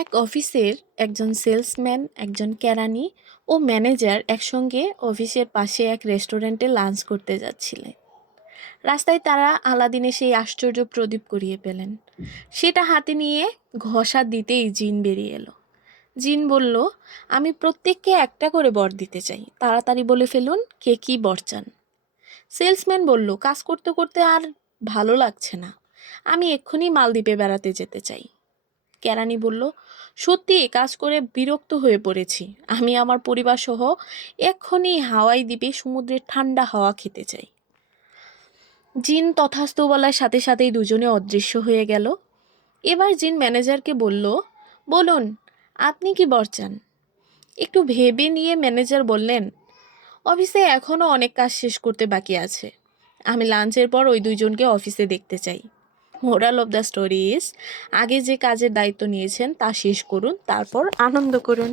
এক অফিসের একজন সেলসম্যান, একজন কেরানি ও ম্যানেজার একসঙ্গে অফিসের পাশে এক রেস্টুরেন্টে লাঞ্চ করতে যাচ্ছিলেন। রাস্তায় তারা আলাদিনের সেই আশ্চর্য প্রদীপ কুড়িয়ে পেলেন। সেটা হাতে নিয়ে ঘষা দিতেই জিন বেরিয়ে এলো। জিন বলল, আমি প্রত্যেককে একটা করে বর দিতে চাই, তাড়াতাড়ি বলে ফেলুন কে কী বর চান। সেলসম্যান বলল, কাজ করতে করতে আর ভালো লাগছে না, আমি এক্ষুনি মালদ্বীপে বেড়াতে যেতে চাই। কেরানি বলল, সত্যি কাজ করে বিরক্ত হয়ে পড়েছি, আমি আমার পরিবার সহ এক্ষুনি হাওয়াই দ্বীপে সমুদ্রের ঠান্ডা হাওয়া খেতে চাই। জিন তথাস্তু বলার সাথে সাথেই দুজনে অদৃশ্য হয়ে গেল। এবার জিন ম্যানেজারকে বলল, বলুন আপনি কি বর চান। একটু ভেবে নিয়ে ম্যানেজার বললেন, অফিসে এখনও অনেক কাজ শেষ করতে বাকি আছে, আমি লাঞ্চের পর ওই দুইজনকে অফিসে দেখতে চাই। Moral of the story is, আগে যে কাজের দায়িত্ব নিয়েছেন তা শেষ করুন, তারপর আনন্দ করুন।